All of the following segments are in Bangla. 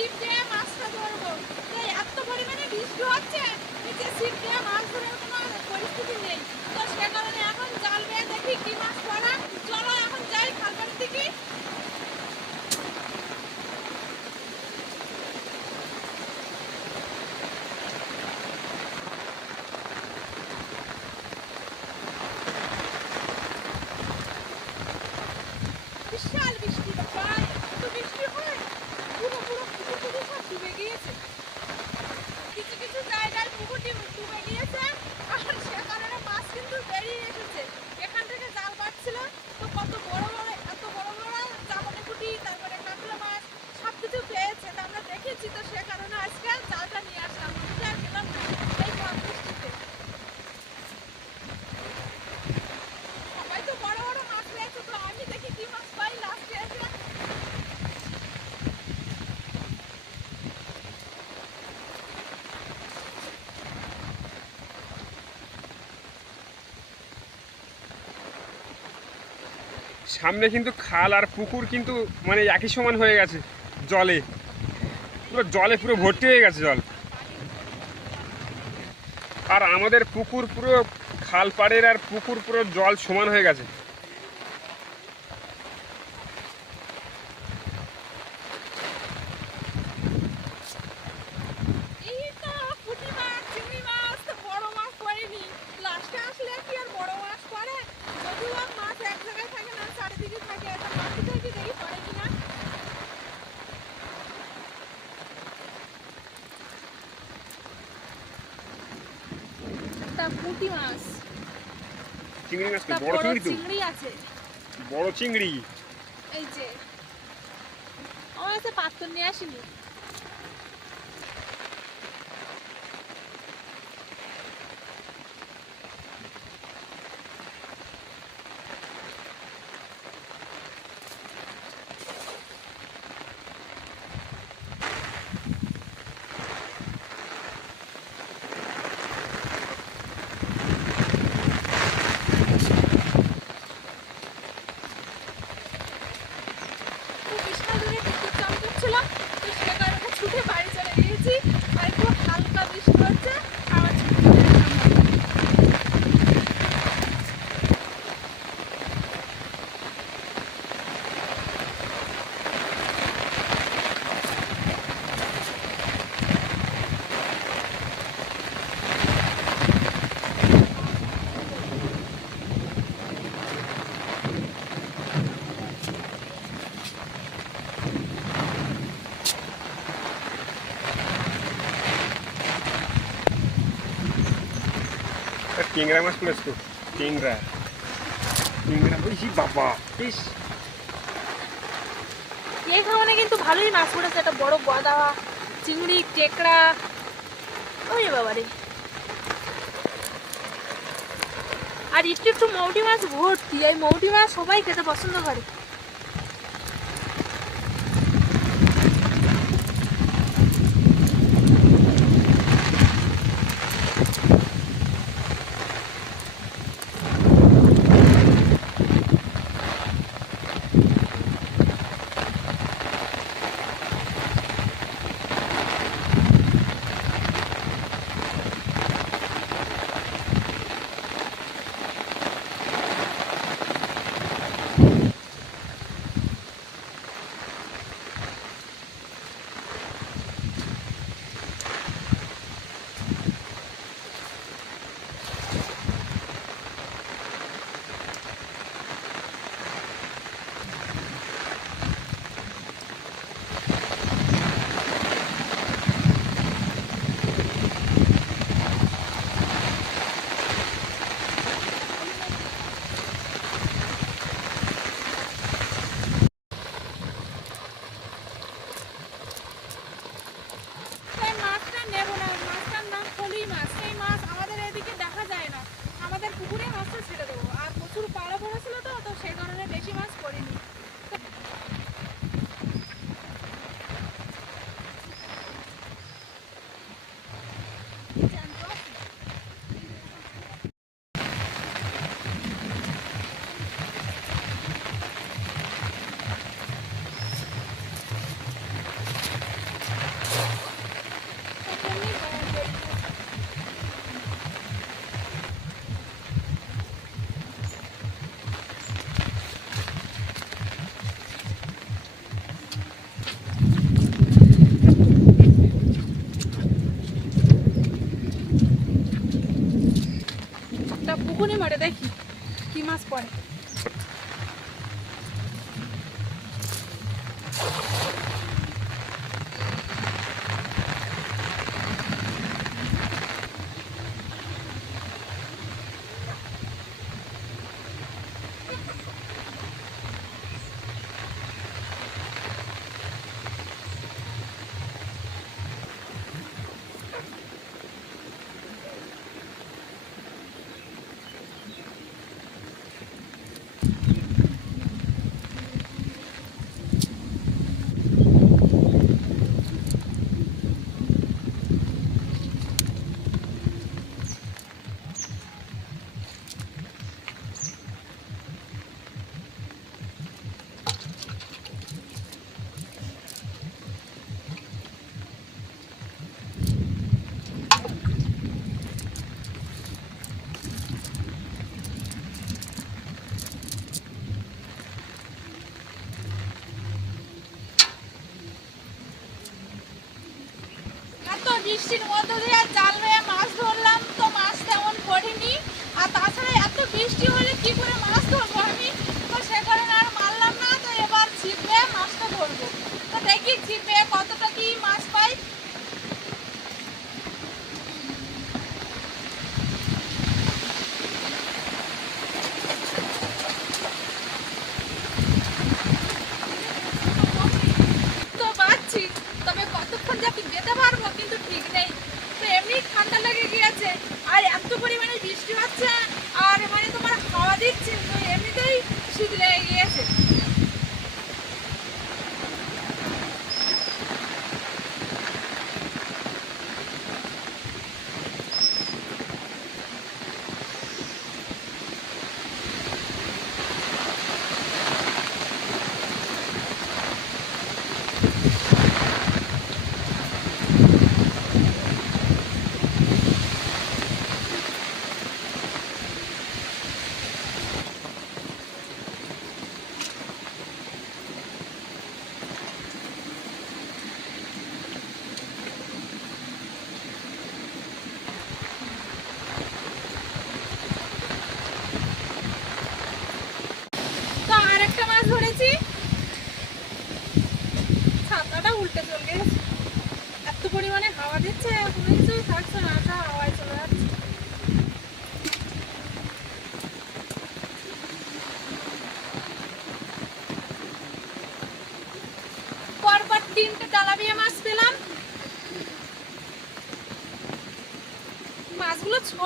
ছিপ দিয়ে মাছটা ধরবো। তাই এত পরিমাণে বৃষ্টি হচ্ছে যে ছিপ দিয়ে মাছ ধরার কোনো পরিস্থিতি নেই। তো সে কারণে সামনে কিন্তু খাল আর পুকুর কিন্তু মানে একই সমান হয়ে গেছে জলে। পুরো জলে পুরো ভর্তি হয়ে গেছে জল। আর আমাদের পুকুর পুরো খাল পাড়ের আর পুকুর পুরো জল সমান হয়ে গেছে। পুঁটি মাছ। চিংড়ি মাছ বড় চিংড়ি তো? চিংড়ি আছে। বড় চিংড়ি? এই যে। আমার কাছে পাত্র নিয়ে আসিনি। চিংড়া মাছ পড়েছ তো চিংড়া চিংড়া ওই বাবা ইস এখানে কিন্তু ভালোই মাছ পড়েছে একটা বড় গদা, চিংড়ি, টেকড়া। ওই বাবা রে আর একটু একটু মৌটি মাছ ভর্তি, এই মৌটি মাছ সবাই খেতে পছন্দ করে। পূর্ণিমাটা দেখি কি মাছ পড়ে।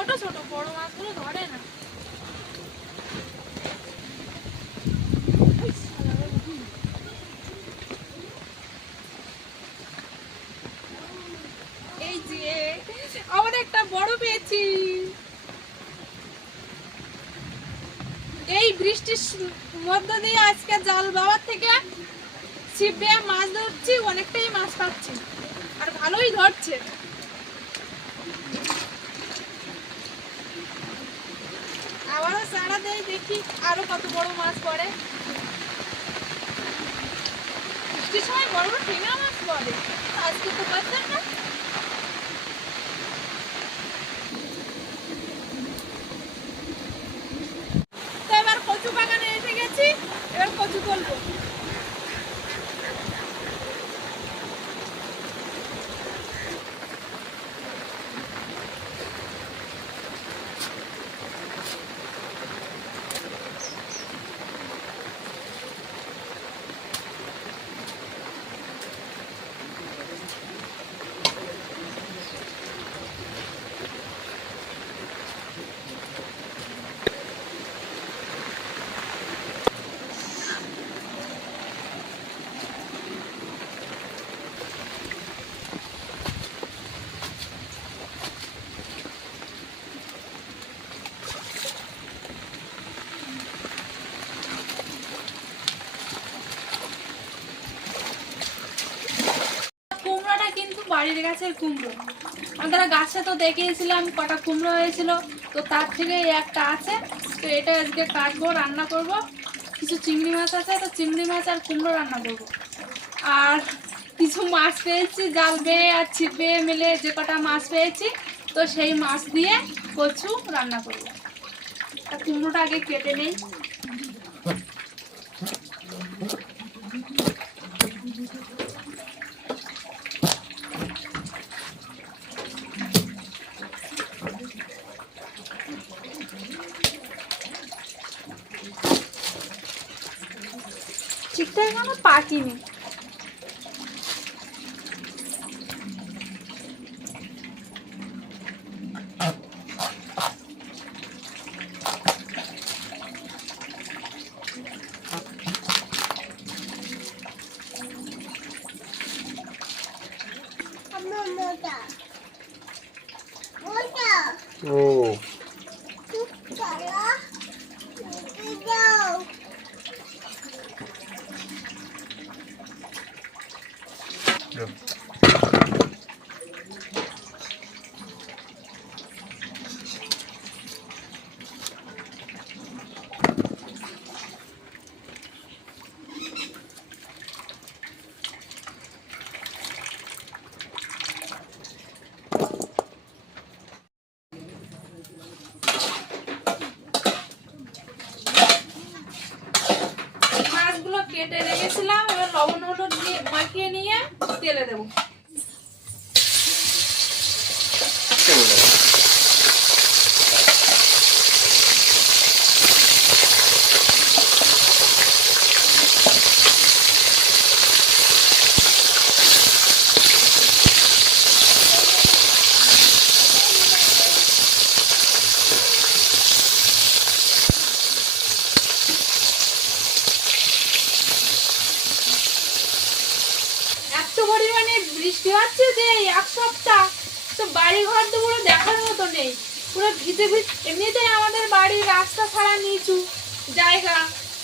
ছোট ছোট, বড় মাছগুলো ধরে না। এই যে আবার একটা বড় পেয়েছি। এই বৃষ্টির মধ্য দিয়ে আজকে জাল বাবার থেকে ছিপ মাছ ধরছি, অনেকটাই মাছ পাচ্ছি। আর ভালোই ধরছে। আবারও চারা দেয় দেখি আরও কত বড় মাছ পড়ে। বৃষ্টির সময় বড় বড় ঠেঙা মাছ পড়ে। আজকে তো পাচ্ছেন না তো এবার কচু বাগানে এসে গেছি এবার কচু তুলবো কুমড়োটা বাড়ির গাছের কুমড়ো। আমরা গাছে তো দেখিয়েছিলাম কটা কুমড়ো হয়েছিল, তো তার থেকে একটা আছে। তো এটা আজকে কাটবো, রান্না করব। কিছু চিংড়ি মাছ আছে, তো চিংড়ি মাছ আর কুমড়ো রান্না করব। আর কিছু মাছ পেয়েছি, জাল বেয়ে আর ছিপ বেয়ে মিলে যে কটা মাছ পেয়েছি, তো সেই মাছ দিয়ে কচু রান্না করব। তা কুমড়োটা আগে কেটে নেই। এখনও ভিজে এমনিতেই আমাদের বাড়ির রাস্তা ছাড়া নিচু জায়গা।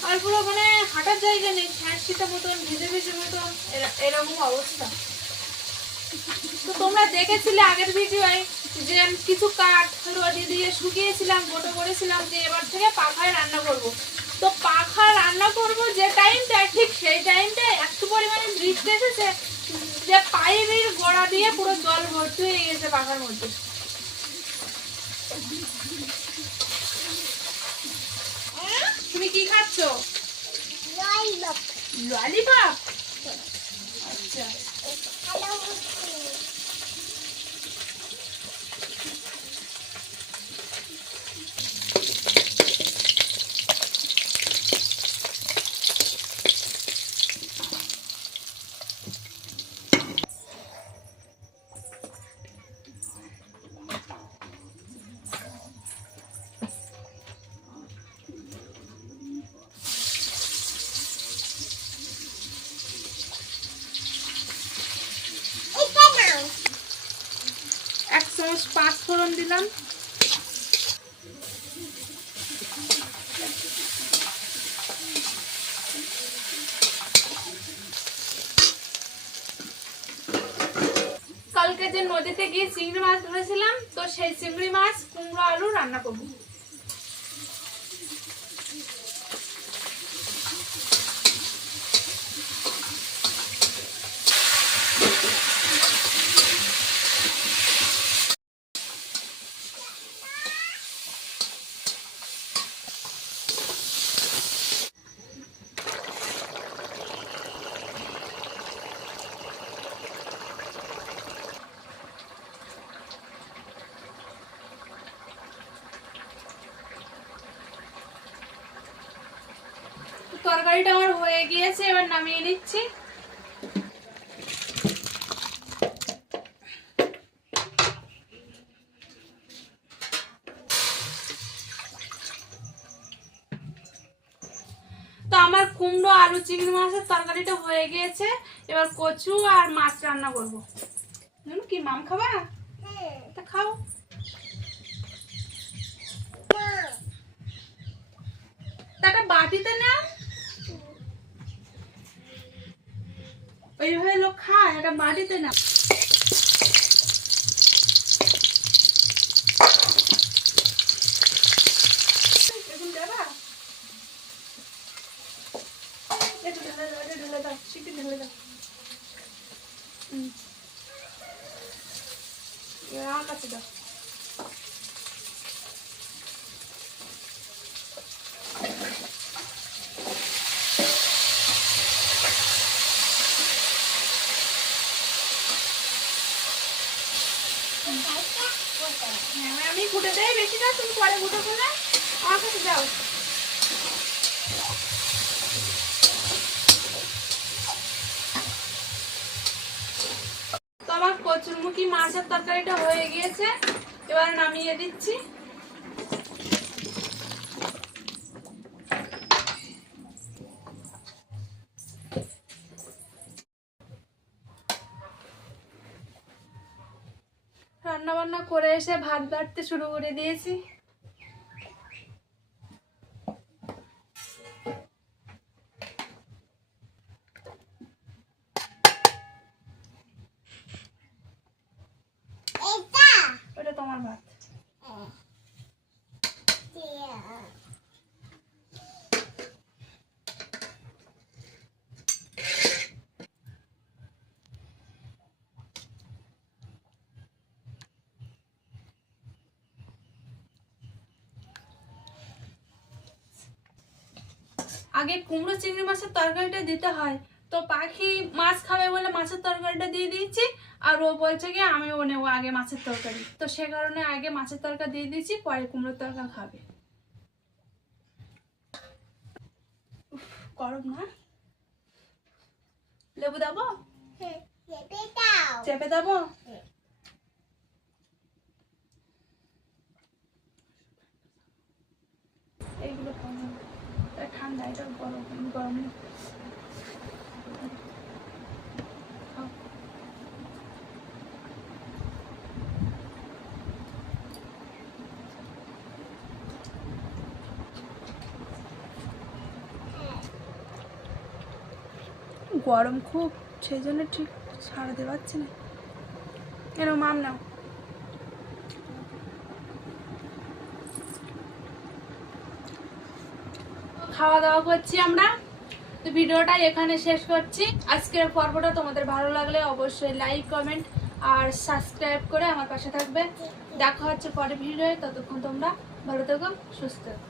আর পুরো মানে হাঁটার জায়গা নেই ছ্যাঁশিটা মতন, ভিজে ভিজে মতন এরকম অবস্থা। তো তোমরা দেখেছিলে আগের ভিডিওয় যে আমি কিছু কাঠ রোদে দিয়ে শুকিয়েছিলাম, গোটো করেছিলাম যে এবার থেকে পাখায় রান্না করব। তো পাখা রান্না করব যে টাইমটা ঠিক সেই টাইমটা একটু পরিমাণে বৃষ্টি এসেছে, যে পাইপের গোড়া দিয়ে পুরো জল ভর্তি হয়ে গেছে পাখার মধ্যে। তুমি কি খাচ্ছ? ললিপপ আচ্ছা। যে নদীতে গিয়ে চিংড়ি মাছ ধরেছিলাম তো সেই চিংড়ি মাছ কুমড়ো আলু রান্না করব। তরকারিটা আমার হয়ে গিয়েছে, এবার নামিয়ে নিচ্ছি। তো আমার কুমড়ো আলু চিংড়ি মাছের তরকারিটা হয়ে গিয়েছে, এবার কচু আর মাছ রান্না করব। কি, মাম খাবা? তা খাও। তাটা বাটিতে না ওইভাবে লোক খায় এটা মাটিতে না এখন দেবা? একটু ঢেলে দাও, একটু ঢেলে দাও, শিগগির ঢেলে দাও। হুম। এবার আমার কাছে দাও হ্যাঁ, আমি ফুটে দেই বেশি না, তুমি পরে ফুটে করে আমার কাছে যাও। তো আমার কচুরমুখী মাছের তরকারিটা হয়ে গিয়েছে, এবার নামিয়ে দিচ্ছি রান্না বান্না করে এসে ভাত বাড়তে শুরু করে দিয়েছি। আগে কুমড়ো, চিংড়ি মাছের তরকারিটা দিতে হয়। তো পাখি মাছ খাবে বলে মাছের তরকারিটা দিয়ে দিয়েছি, আর ও বলছে কি আমি ও নেব আগে মাছের তরকারি। তো সে কারণে আগে মাছের তরকারি দিয়ে দিয়েছি, পরে কুমড়োর তরকারি খাবে। গরম না? লেবু দেবো? চেপে দেবো? এইগুলো ঠান্ডা এটা গরম গরম। গরম খুব সেই জন্য ঠিক সারাতে পারছি না। কেন মাম নাও। খাওয়া দাওয়া করছি আমরা। তো ভিডিওটা এখানে শেষ করছি। আজকের পর্বটা তোমাদের ভালো লাগলে অবশ্যই লাইক কমেন্ট আর সাবস্ক্রাইব করে আমার পাশে থাকবে। দেখা হচ্ছে পরে ভিডিও ততক্ষণ তোমরা ভালো থাকো, সুস্থ থেকো।